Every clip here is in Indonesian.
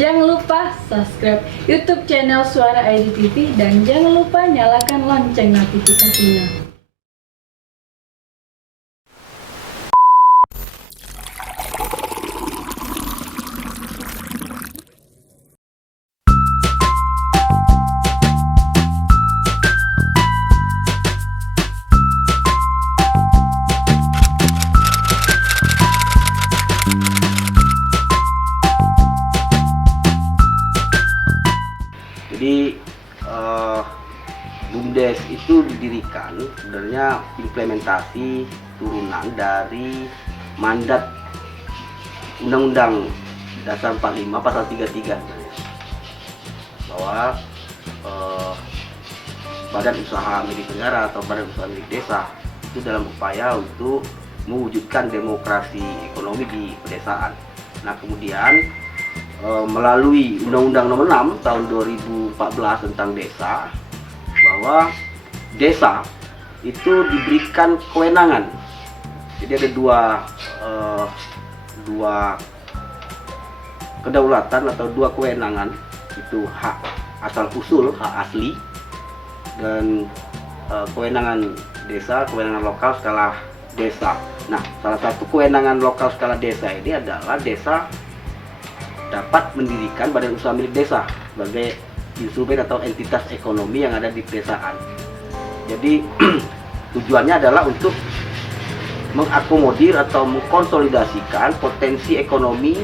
Jangan lupa subscribe YouTube channel Suara ID TV dan jangan lupa nyalakan lonceng notifikasinya. Jadi BUMDes itu didirikan sebenarnya implementasi turunan dari mandat Undang-Undang Dasar 45 Pasal 33 bahwa badan usaha milik negara atau badan usaha milik desa itu dalam upaya untuk mewujudkan demokrasi ekonomi di pedesaan. Nah, kemudian melalui Undang-Undang Nomor 6 Tahun 2014 tentang desa, bahwa desa itu diberikan kewenangan. Jadi ada dua kedaulatan atau dua kewenangan, itu hak asal usul, hak asli, dan kewenangan desa, kewenangan lokal skala desa. Nah, salah satu kewenangan lokal skala desa ini adalah desa dapat mendirikan badan usaha milik desa sebagai instrumen atau entitas ekonomi yang ada di pedesaan. Jadi tujuannya adalah untuk mengakomodir atau mengkonsolidasikan potensi ekonomi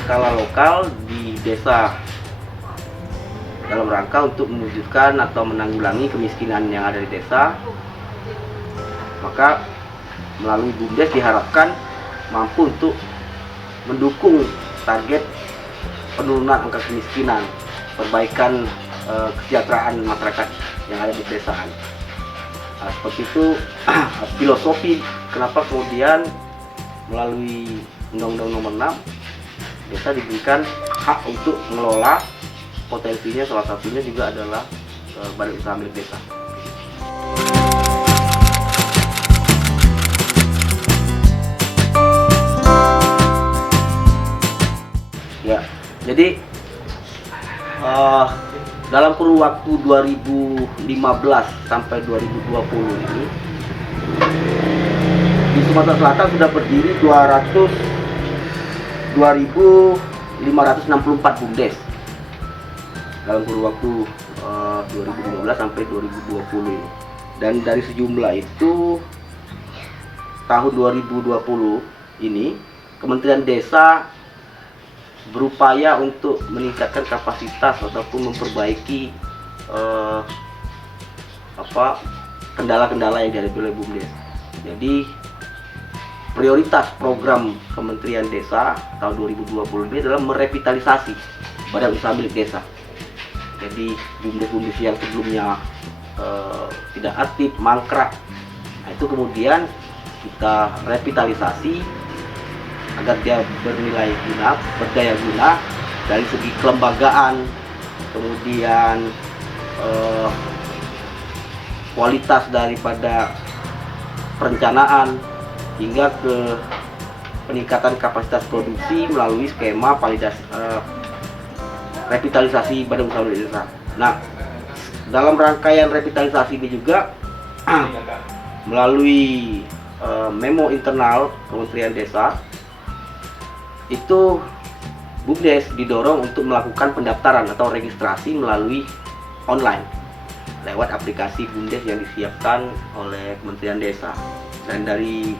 skala lokal di desa dalam rangka untuk mewujudkan atau menanggulangi kemiskinan yang ada di desa. Maka melalui BUMDes diharapkan mampu untuk mendukung target penurunan angka kemiskinan, perbaikan kesejahteraan masyarakat yang ada di pedesaan. Nah, seperti itu filosofi kenapa kemudian melalui Undang-Undang Nomor 6 desa diberikan hak untuk mengelola potensinya, salah satunya juga adalah badan usaha milik desa. Ya, jadi dalam kurun waktu 2015 sampai 2020 ini di Sumatera Selatan sudah berdiri 2.564 BUMDes dalam kurun waktu 2015 sampai 2020 ini. Dan dari sejumlah itu tahun 2020 ini Kementerian Desa berupaya untuk meningkatkan kapasitas ataupun memperbaiki kendala-kendala yang dihadapi oleh BUMDes. Jadi prioritas program Kementerian Desa tahun 2020 ini adalah merevitalisasi badan usaha milik desa. Jadi BUMDes yang sebelumnya tidak aktif, mangkrak, nah itu kemudian kita revitalisasi agar dia bernilai guna, berdaya guna dari segi kelembagaan, kemudian kualitas daripada perencanaan hingga ke peningkatan kapasitas produksi melalui skema validasi revitalisasi badan usaha milik desa. Nah, dalam rangkaian revitalisasi ini juga melalui memo internal Kementerian Desa itu BUMDes didorong untuk melakukan pendaftaran atau registrasi melalui online lewat aplikasi BUMDes yang disiapkan oleh Kementerian Desa. Dan dari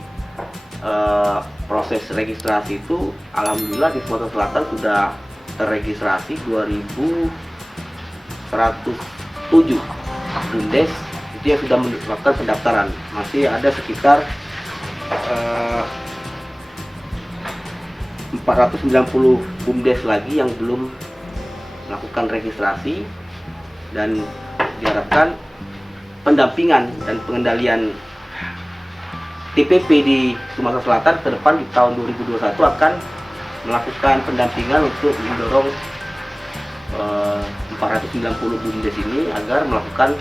proses registrasi itu alhamdulillah di Sumatera Selatan sudah terregistrasi 2.107 BUMDes itu yang sudah melakukan pendaftaran. Masih ada sekitar 490 BUMDes lagi yang belum melakukan registrasi, dan diharapkan pendampingan dan pengendalian TPP di Sumatera Selatan ke depan di tahun 2021 akan melakukan pendampingan untuk mendorong 490 BUMDes ini agar melakukan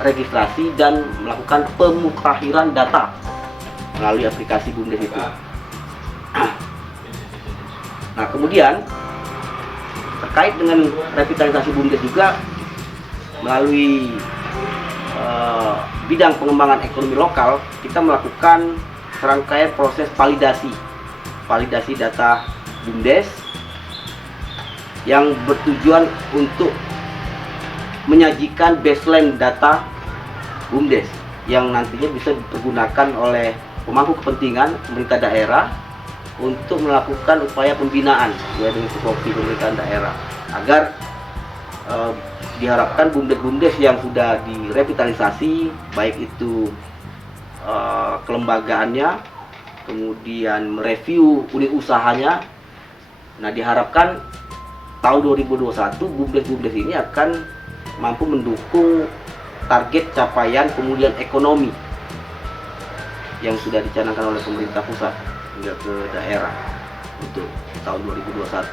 registrasi dan melakukan pemuktahiran data melalui aplikasi BUMDes itu. Nah, kemudian terkait dengan revitalisasi BUMDes juga melalui bidang pengembangan ekonomi lokal, kita melakukan serangkaian proses validasi data BUMDes yang bertujuan untuk menyajikan baseline data BUMDes yang nantinya bisa dipergunakan oleh pemangku kepentingan pemerintah daerah untuk melakukan upaya pembinaan sesuai dengan tupoksi pemerintahan daerah, agar diharapkan BUMDes yang sudah direvitalisasi, baik itu kelembagaannya, kemudian mereview unit usahanya. Nah, diharapkan tahun 2021 BUMDes ini akan mampu mendukung target capaian pemulihan ekonomi yang sudah dicanangkan oleh pemerintah pusat hingga ke daerah untuk tahun 2021.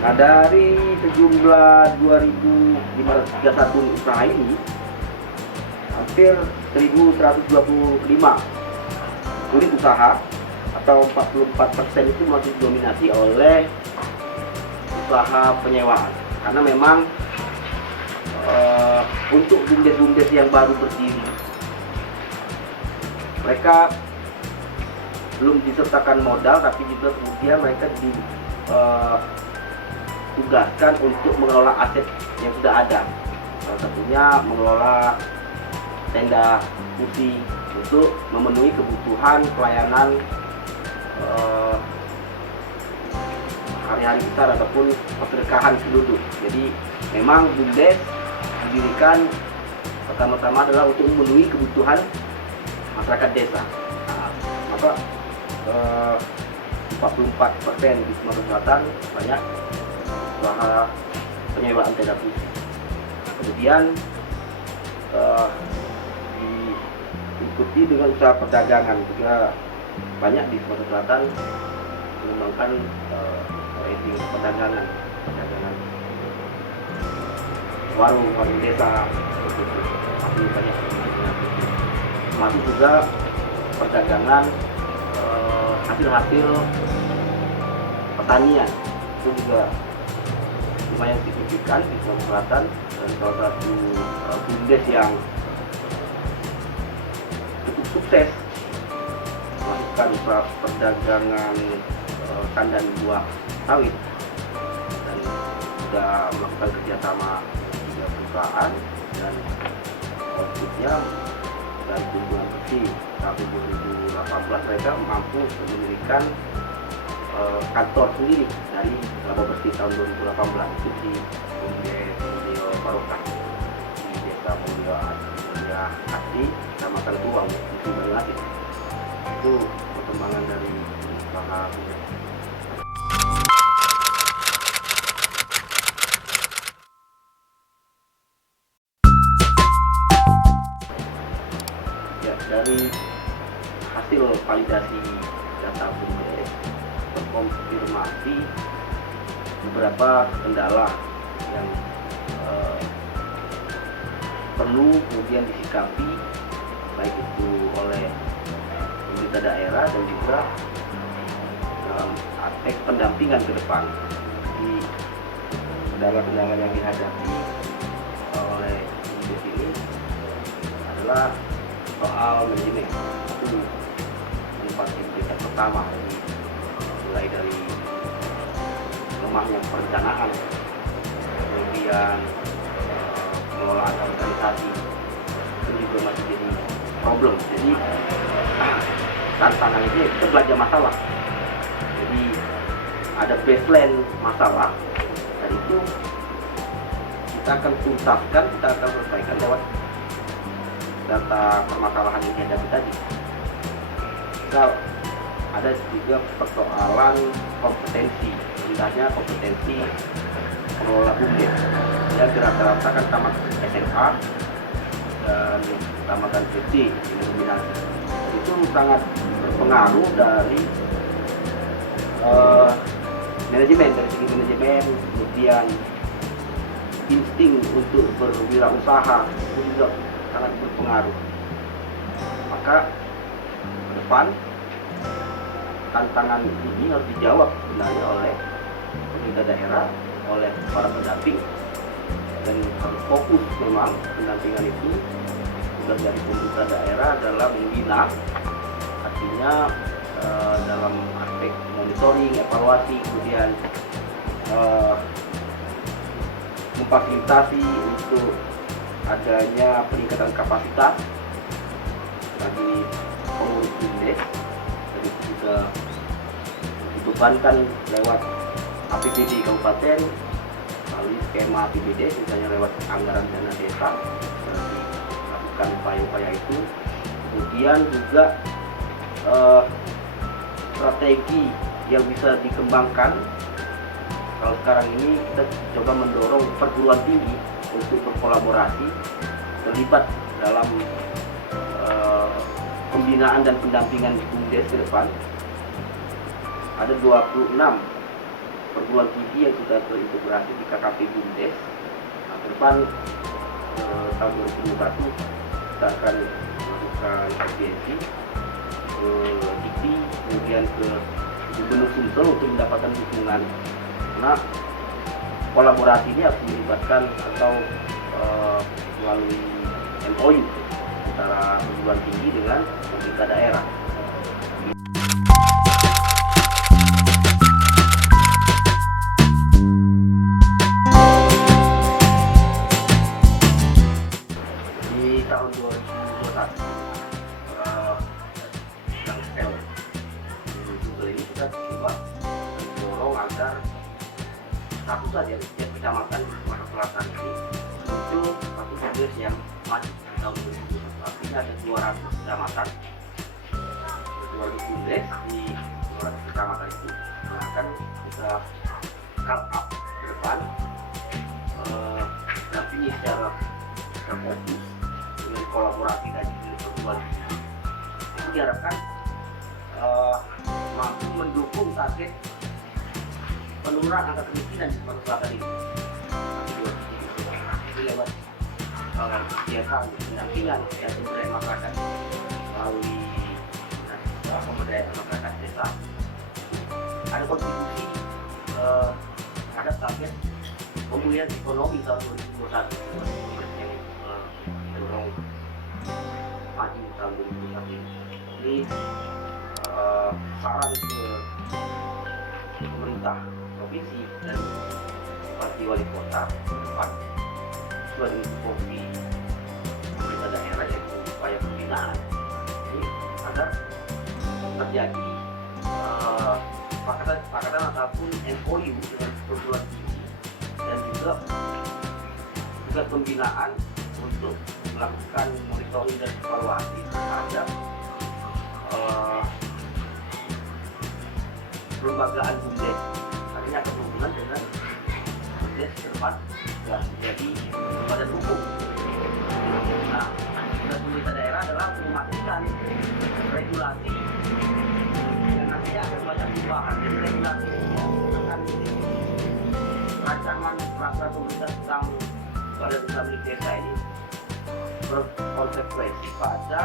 Nah, dari sejumlah 2.531 usaha ini, hampir 1.125 unit usaha atau 44% itu masih didominasi oleh usaha penyewaan. Karena memang untuk BUMDes yang baru berdiri, mereka belum disertakan modal, tapi juga kemudian mereka ditugaskan untuk mengelola aset yang sudah ada. Salah satunya mengelola tenda kursi untuk memenuhi kebutuhan pelayanan hari-hari besar ataupun persedekahan penduduk. Jadi memang BUMDes didirikan pertama-tama adalah untuk memenuhi kebutuhan masyarakat desa. Nah, maka 44% di Sumatera Selatan banyak usaha penyewaan tenda kursi. Kemudian diikuti dengan usaha perdagangan juga banyak di Sumatera Selatan mengembangkan perdagangan warung desa, masih banyak masih juga perdagangan hasil-hasil pertanian, itu juga lumayan signifikan di Sumatera Selatan. Dan salah satu BUMDes yang cukup sukses melakukan usaha perdagangan tandan buah sawit, dan sudah melakukan kerjasama 3 perusahaan, dan outputnya dari tumbuhan bersih tahun 2018 mereka mampu mendirikan kantor sendiri dari laba bersih tahun 2018 itu di Mulyo Barokah di Desa Mulyo Asli, Kecamatan Tuang, di Banyuasin. Itu perkembangan dari usaha BUMDes. Ya, dari hasil validasi data BUMDes terkonfirmasi beberapa kendala yang perlu kemudian disikapi, baik itu oleh pemerintah daerah dan juga dalam aspek pendampingan ke depan. Jadi kendala-kendala yang dihadapi oleh BUMDes ini adalah soal manajemen. Itu menempati tingkat pertama, mulai dari lemahnya perencanaan, kemudian pengelolaan organisasi, itu juga masih jadi problem. Jadi tantangan ini kita belajar masalah. Jadi ada baseline masalah, dan itu kita akan tuntaskan, kita akan selesaikan lewat data permasalahan yang dihadapi tadi. Misal ada juga persoalan kompetensi, misalnya kompetensi pengelola BUMDes. Ya, rata-rata kan tamat SMA dan tamatan SD yang dominasi. Itu sangat berpengaruh dari manajemen, dari segi manajemen, kemudian insting untuk berwirausaha itu juga sangat berpengaruh. Maka ke depan tantangan ini harus dijawab sebenarnya oleh pemerintah daerah, oleh para pendamping, dan harus fokus memang pendampingan itu tugas dari pemerintah daerah adalah membina, artinya dalam aspek monitoring, evaluasi, kemudian memfasilitasi untuk adanya peningkatan kapasitas bagi pengurus BUMDes, dan itu juga dibebankan lewat APBD kabupaten melalui skema APBD, misalnya lewat anggaran dana desa, berarti melakukan upaya-upaya itu. Kemudian juga strategi yang bisa dikembangkan. Kalau sekarang ini kita coba mendorong perguruan tinggi untuk berkolaborasi, terlibat dalam pembinaan dan pendampingan BUMDes ke depan. Ada 26 perguruan tinggi yang sudah terintegrasi di KKP BUMDes. Nah, ke depan tahun 2021 kita akan melakukan audiensi ke DIPI, kemudian ke Gubernur Sumsel untuk mendapatkan dukungan. Karena kolaborasi ini harus melibatkan atau melalui MOU antara perguruan tinggi dengan pemerintah daerah. Di tahun 2021 yang sel ini kita coba mendorong agar satu saja di setiap kecamatan di Sumatera Selatan ini muncul satu BUMDes yang maju di tahun 2021. Artinya ada 200 kecamatan, 200 BUMDes di 200 kecamatan itu yang akan kita scale up ke depan, dampingi secara fokus dengan kolaborasi dari perguruan tinggi. Itu diharapkan mampu mendukung target penurunan angka kemiskinan di Sumatera Selatan ini. Itu lewat kegiatan pendampingan dan pemberdayaan masyarakat melalui pemberdayaan masyarakat desa. Ada kontribusi ada target pemulihan ekonomi tahun 2021 yang mendorong maju tahun 2021. Ini saran ke pemerintah provinsi dan bupati wali kota depan sudah diinstruksi pemerintah daerah, yaitu upaya pembinaan ini agar terjadi kesepakatan ataupun MOU dengan perguruan tinggi, dan juga tugas pembinaan untuk melakukan monitoring dan evaluasi terhadap pelembagaan BUMDes. Artinya akan berhubungan dengan BUMDes ke depan sudah menjadi badan hukum. Nah, tugas pemerintah daerah adalah memastikan regulasi yang nantinya akan banyak perubahan. Jadi regulasi akan rancangan peraturan pemerintah tentang badan usaha milik desa ini berkonsekuensi pada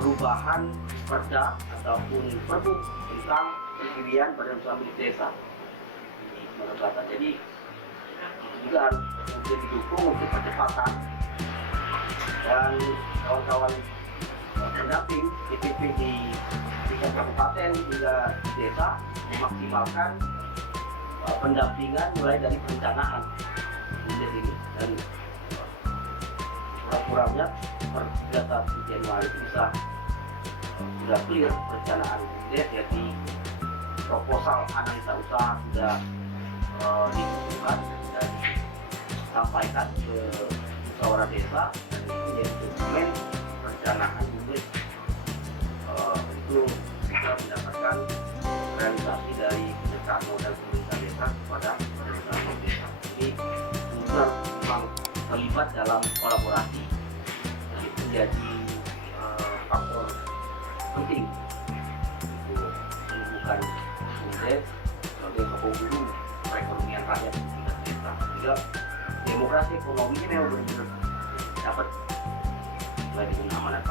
perubahan perda ataupun perbu tentang pendirian badan usaha milik desa di Sumatera Selatan. Jadi juga harus kemudian didukung untuk percepatan, dan kawan-kawan pendamping DPP di tingkat kabupaten hingga desa memaksimalkan pendampingan mulai dari perencanaan BUMDes ini, dan kurang-kurangnya per 31 Januari bisa sudah clear perencanaan BUMDes, jadi proposal analisa usaha sudah ditentukan dan disampaikan ke musyawarah desa, dan itu menjadi dokumen perencanaan BUMDes. Itu bisa mendapatkan realisasi dari penyertaan modal pemerintah desa kepada pemerintah desa. Ini benar memang terlibat dalam kolaborasi, dan itu menjadi faktor penting untuk menumbuhkan BUMDes sebagai sokong guru perekonomian rakyat di tingkat desa. Sehingga demokrasi ekonominya memang benar-benar dapat mulai dengan amanat